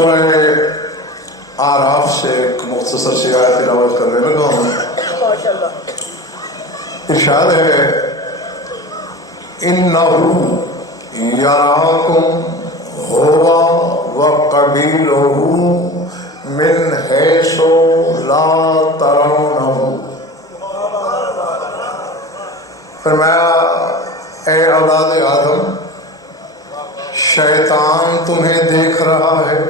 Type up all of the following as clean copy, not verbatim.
سورہ آراف سے ایک مختصر سی آیت تلاوت کرنے لگا ہوں. ارشاد ہے اِنَّهُ يَرَاكُمْ هُوَ وَقَبِيلُهُ مِنْ حَيْثُ لَا تَرَوْنَهُمْ. فرمایا اے اولاد آدم، شیطان تمہیں دیکھ رہا ہے،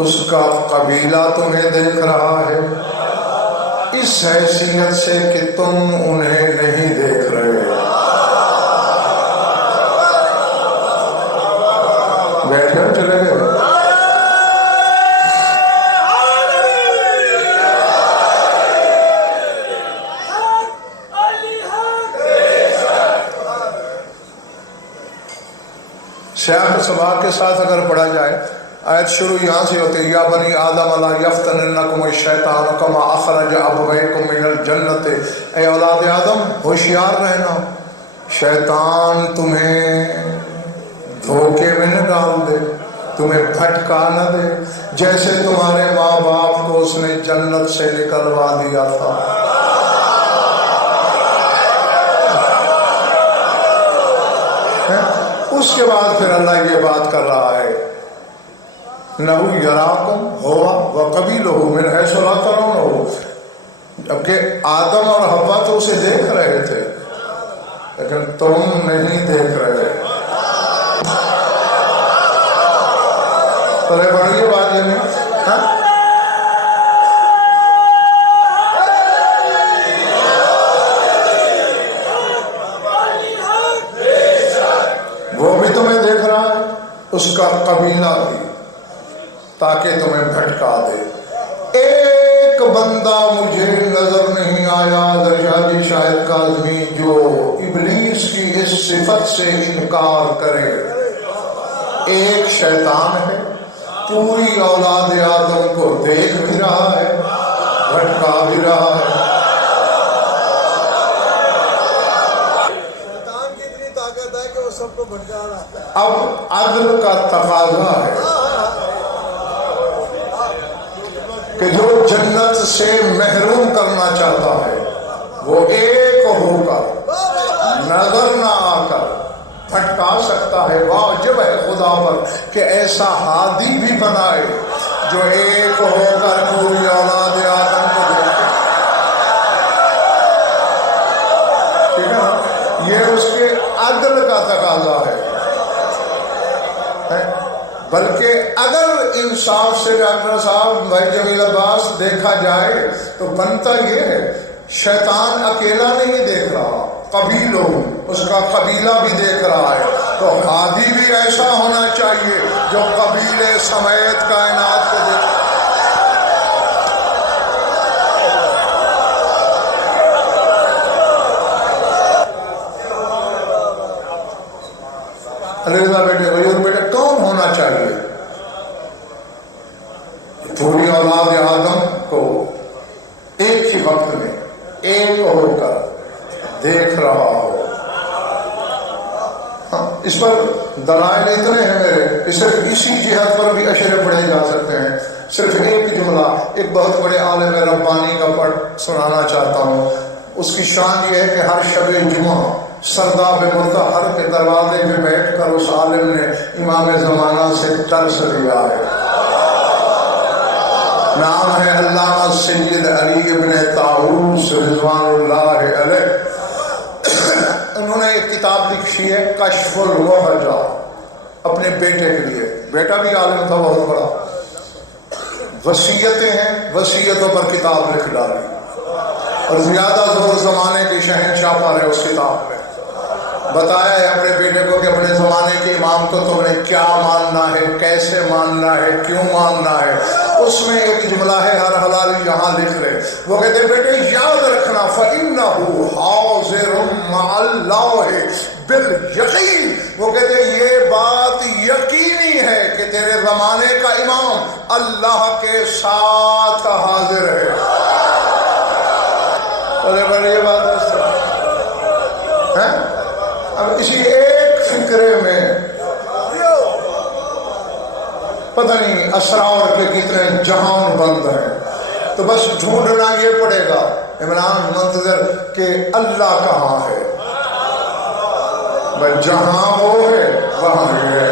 اس کا قبیلہ تمہیں دیکھ رہا ہے، اس حیثیت سے کہ تم انہیں نہیں دیکھ رہے. بیٹھ جاؤ، چلے گئے. سیاق سباق کے ساتھ اگر پڑھا جائے، آیت شروع یہاں سے ہوتی ہے یا بنی آدم لا یفتننکم الشیطان کما اخرج ابویکم من الجنت. اے اولاد آدم، ہوشیار رہنا، شیطان تمہیں دھوکے میں نہ ڈال دے، تمہیں بھٹکا نہ دے، جیسے تمہارے ماں باپ کو اس نے جنت سے نکلوا دیا تھا. اس کے بعد پھر اللہ یہ بات کر رہا ہے نَهُ يَرَاكُمْ هُوَ وَقَبِيلُهُ مِنْ حَيْثُ لَا تَرَوْنَهُ. جبکہ آدم اور حوا تو اسے دیکھ رہے تھے، لیکن تم نہیں دیکھ رہے. تو بڑی بات یہ نہیں. وہ بھی تمہیں دیکھ رہا ہے، اس کا قبیلہ بھی، تاکہ تمہیں بھٹکا دے. ایک بندہ مجھے نظر نہیں آیا درجاجی شاہد کاظمی جو ابلیس کی اس صفت سے انکار کرے. ایک شیطان ہے، پوری اولاد آدم کو دیکھ بھی رہا ہے، بھٹکا بھی رہا ہے. اب عدل کا تقاضا ہے کہ جو جنت سے محروم کرنا چاہتا ہے وہ ایک ہو کر، نظر نہ آ کر بھٹکا سکتا ہے. واجب ہے خدا پر کہ ایسا ہادی بھی بنائے جو ایک ہو کر پوری اولاد آدم کو دیکھے. ٹھیک ہے نا؟ یہ اس کے عدل کا تقاضا ہے. بلکہ اگر انصاف سے ڈاکٹر صاحب بھائی جمیل عباس دیکھا جائے تو بنتا یہ ہے شیطان اکیلا نہیں دیکھ رہا، قبیلوں اس کا قبیلہ بھی دیکھ رہا ہے. تو ہادی بھی ایسا ہونا چاہیے جو قبیلے سمیت کائنات کو دیکھے. رضا بیٹے غیور بیٹے کون ہونا چاہیے؟ پوری اولاد آدم کو ایک ہی وقت میں ایک ہو کر دیکھ رہا ہو. اس پر دلائل اتنے ہیں میرے کہ صرف اسی جہت پر بھی اشرے پڑھے جا سکتے ہیں. صرف ایک جملہ ایک بہت بڑے عالم ربانی کا پڑھ سنانا چاہتا ہوں. اس کی شان یہ ہے کہ ہر شب جمعہ سرداب مطہر کے دروازے پہ بیٹھ کر اس عالم نے امام زمانہ سے درس لیا ہے. نام ہے علامہ سید علی ابن طاؤوس رضوان اللہ علیہ. انہوں نے ایک کتاب لکھی ہے کشف الوحجہ اپنے بیٹے کے لیے. بیٹا بھی عالم تھا بہت بڑا. وصیتیں ہیں، وصیتوں پر کتاب لکھ ڈالی اور زیادہ زور زمانے کے شہنشاہ پر ہے. اس کتاب میں بتایا ہے اپنے بیٹے کو کہ اپنے زمانے کے امام کو تم نے کیا ماننا ہے، کیسے ماننا ہے، کیوں ماننا ہے. اس میں ایک جملہ ہے ہر حلال یہاں لکھ لے. وہ کہتے بیٹے یاد رکھنا فَإِنَّهُ حَاضِرٌ مَعَ اللَّهِ بِالْيَقِينِ. وہ کہتے یہ بات یقینی ہے کہ تیرے زمانے کا امام اللہ کے ساتھ حاضر ہے. بڑی بات ہے. اب اسی ایک فکرے میں پتہ نہیں اسرار کے کتنے جہان بند ہیں، تو بس ڈھونڈنا یہ پڑے گا عمران منتظر کہ اللہ کہاں ہے، بس جہاں وہ ہے وہاں یہ ہے۔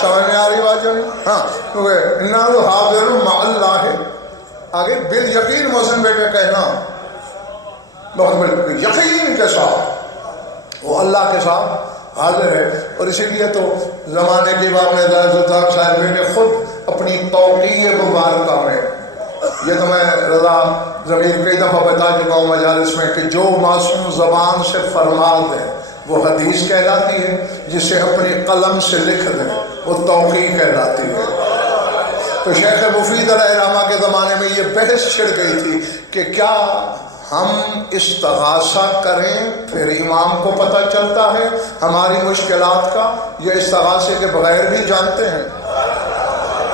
سمجھ میں آ رہی بات جو نہیں؟ ہاں کیونکہ انہا حاضر مع اللہ ہے، آگے بالیقین محسن بیٹے کہنا بہت بڑی یقین کے ساتھ وہ اللہ کے ساتھ حاضر ہے۔ اور اسی لیے تو زمانے کی بات میں ذات صاحب بیٹے خود اپنی توقیع مبارکہ میں، یہ تو میں رضا ضمیر کئی دفعہ بتا چکا ہوں مجالس میں، کہ جو معصوم زبان سے فرما دیں وہ حدیث کہلاتی ہے، جسے اپنی قلم سے لکھ دیں وہ توقیع کہلاتی ہے۔ تو شیخ مفید علیہ رحمہ کے زمانے میں یہ بحث چھڑ گئی تھی کہ کیا ہم استغاثہ کریں پھر امام کو پتہ چلتا ہے ہماری مشکلات کا، یا استغاثے کے بغیر بھی جانتے ہیں؟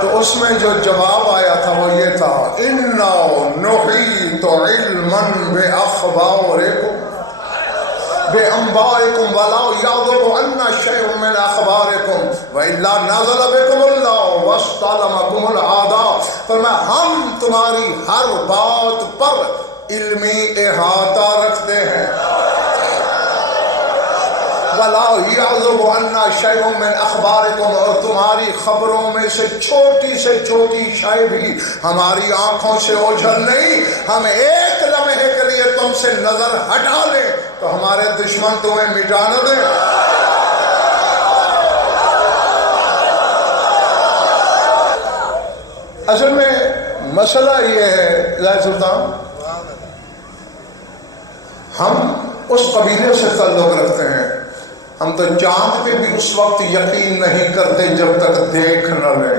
تو اس میں جو جواب آیا تھا وہ یہ تھا، اِنَّا نُحِيطُ عِلْمًا بِأَخْبَارِكُمْ بِأَنْبَائِكُمْ وَلَا يَعْذُبُ عَنَّا شَيْءٌ مِّنْ أَخْبَارِكُمْ وَإِلَّا نَزَلَ بِكُمُ اللَّهُ وَاسْتَلَمَكُمُ الْأَعْدَاءُ۔ فرمایا ہم تمہاری ہر بات پر علمی احاطہ رکھتے ہیں، وَلَا يَعْذُبُ عَنَّا شَيْءٌ مِّنْ أَخْبَارِكُمْ، اور تمہاری خبروں میں سے چھوٹی شے بھی ہماری آنکھوں سے اوجھل نہیں۔ ہم ایک لمحے کے لیے تم سے نظر ہٹا لیں تو ہمارے دشمن تمہیں مٹا نہ دیں۔ اصل میں مسئلہ یہ ہے زاہد سلطان، ہم اس قبیلے سے تعلق رکھتے ہیں، ہم تو چاند پہ بھی اس وقت یقین نہیں کرتے جب تک دیکھ نہ لیں۔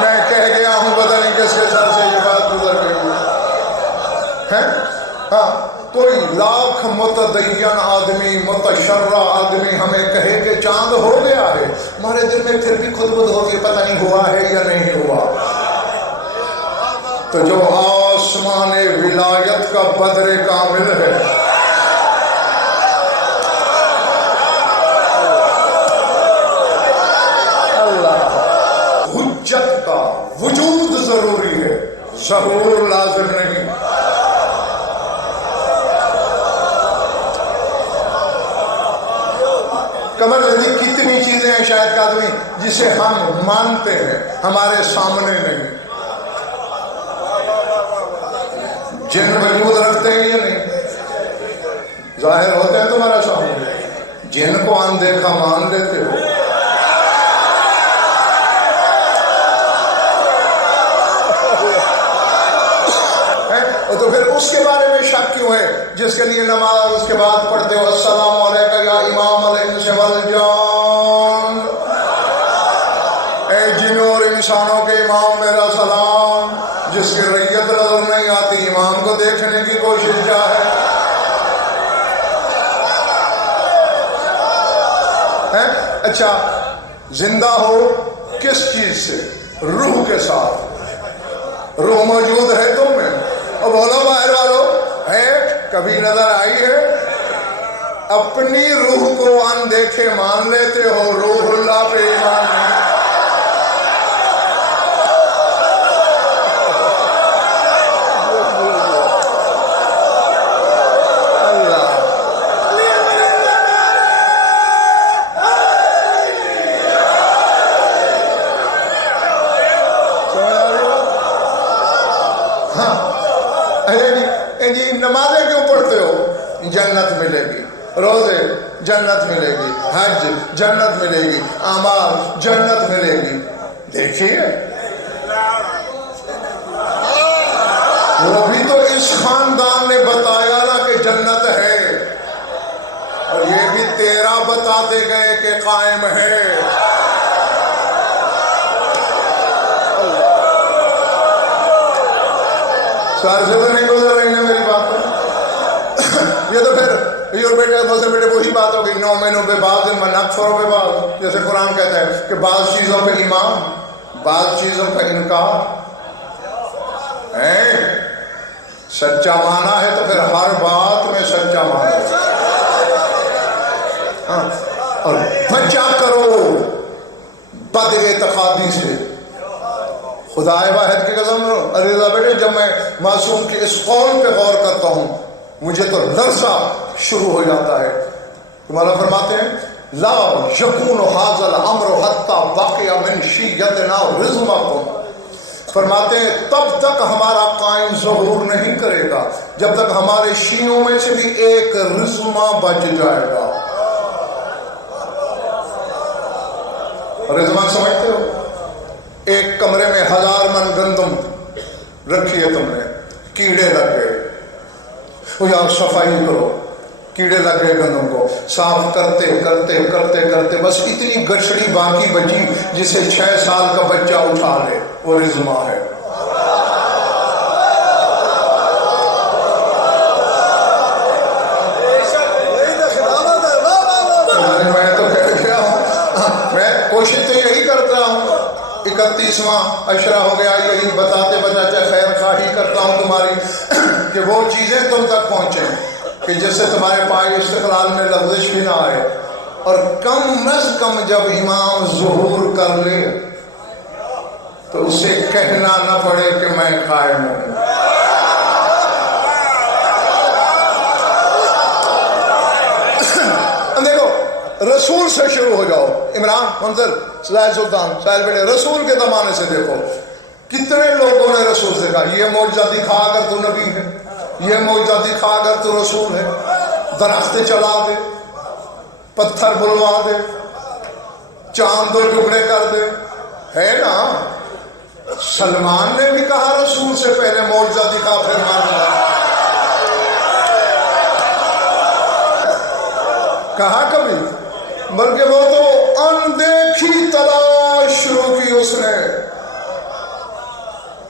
میں کہہ گیا ہوں، پتہ نہیں کس کے سر سے یہ بات گزر گئی ہے۔ ہاں کوئی لاکھ متدین آدمی، متشرع آدمی ہمیں کہے کہ چاند ہو گیا ہے، ہمارے دل میں پھر بھی خود بد ہوتی ہے، پتہ نہیں ہوا ہے یا نہیں ہوا۔ تو جو آسمان ولایت کا بدر کامل ہے، حجت کا وجود ضروری ہے، ظہور لازم نہیں۔ کمر بندی کتنی چیزیں ہیں شاید کا آدمی جسے ہم مانتے ہیں، ہمارے سامنے نہیں۔ جن وجود رکھتے ہیں یا نہیں؟ ظاہر ہوتے ہیں تمہارا سامنے، جن کو اندیکھا مان لیتے ہو۔ تو پھر اس کے بارے میں شک کیوں ہے جس کے لیے نماز اس کے بعد پڑھتے ہو السلام علیکم یا امام الانس والجان، اے جنوں اور انسانوں کے امام میرا سلام، جس کی ریت نظر نہیں آتی امام کو دیکھنے کی کوشش کیا ہے؟ اچھا زندہ ہو کس چیز سے؟ روح کے ساتھ۔ روح موجود ہے تم میں؟ اور بولو باہر والو، ہے کبھی نظر آئی ہے؟ اپنی روح کو اندیکھے مان لیتے ہو، روح اللہ پہ ایمان نہیں۔ جی نمازیں کیوں پڑھتے ہو؟ جنت ملے گی، روزے جنت ملے گی، حج جنت ملے گی، اعمال جنت ملے گی۔ دیکھیے وہ بھی تو اس خاندان نے بتایا نا کہ جنت ہے، اور یہ بھی تیرا بتاتے گئے کہ قائم ہے۔ سر سے تو نہیں گزر رہی ہے میری بات پر۔ یہ تو پھر یہ بیٹے دوسرے بیٹے وہی بات ہوگی، نؤمن ببعض ونکفر ببعض، جیسے قرآن کہتا ہے کہ بعض چیزوں پہ ایمان، بعض چیزوں پہ انکار ہے۔ سچا مانا ہے تو پھر ہر بات میں سچا مانا ہاں، اور بچا کرو بد اعتقادی سے. خدا واحد کی قسم. علیزہ بیٹے جب میں معصوم کے اس قول پہ غور کرتا ہوں مجھے تو لرزہ شروع ہو جاتا ہے. مولا فرماتے ہیں لا یکون ھذا الامر حتی بقی من شیعتنا رزمکم. فرماتے ہیں تب تک ہمارا قائم ظہور نہیں کرے گا جب تک ہمارے شیعوں میں سے بھی ایک رزمہ بچ جائے گا. رزمہ سمجھتے ہو؟ ایک کمرے میں 1000 من گندم رکھی ہے تم نے, کیڑے لگ گئے, وہ یار صفائی کرو, کیڑے لگ گئے گندم کو, صاف کرتے کرتے کرتے کرتے بس اتنی گچھڑی باقی بچی جسے 6 سال کا بچہ اٹھا لے, وہ رزمہ ہے. میں تو کہہ گیا ہوں, میں کوشش تو یہی کرتا ہوں, 31واں عشرہ ہو گیا, یہی بتاتے بتاتے خیر خواہی کرتا ہوں تمہاری کہ وہ چیزیں تم تک پہنچیں کہ جس سے تمہارے پائے استقلال میں لغزش بھی نہ آئے, اور کم از کم جب امام ظہور کر لے تو اسے کہنا نہ پڑے کہ میں قائم ہوں. دیکھو رسول سے شروع ہو جاؤ. عمران منظر سہیل سلطان سہیل بیٹے رسول کے زمانے سے دیکھو کتنے لوگوں نے رسول سے کہا یہ معجزہ دکھا کر تو نبی ہے, یہ معجزہ دکھا کر تو رسول ہے, درخت چلا دے, پتھر بلوا دے, چاند دو ٹکڑے کر دے, ہے نا. سلمان نے بھی کہا رسول سے پہلے معجزہ دکھا پھر ماننا, کہا کبھی, بلکہ وہ تو اندیکھی تلاش شروع کی اس نے,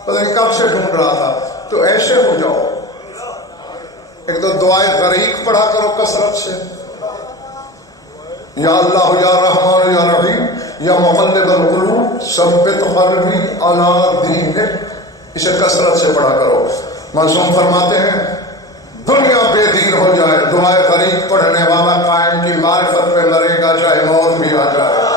پتہ نہیں کب سے ڈھونڈ رہا تھا. تو ایسے ہو جاؤ, ایک تو دعائے غریق پڑھا کرو کثرت سے, یا اللہ یا رحمان یا رحیم یا مقلب القلوب ثبت قلبی علی دینک, اسے کثرت سے پڑھا کرو. معصوم فرماتے ہیں دنیا بے دین ہو جائے دعائے غریق پڑھنے والا قائم کی معرفت پہ مرے گا چاہے موت بھی آ جائے.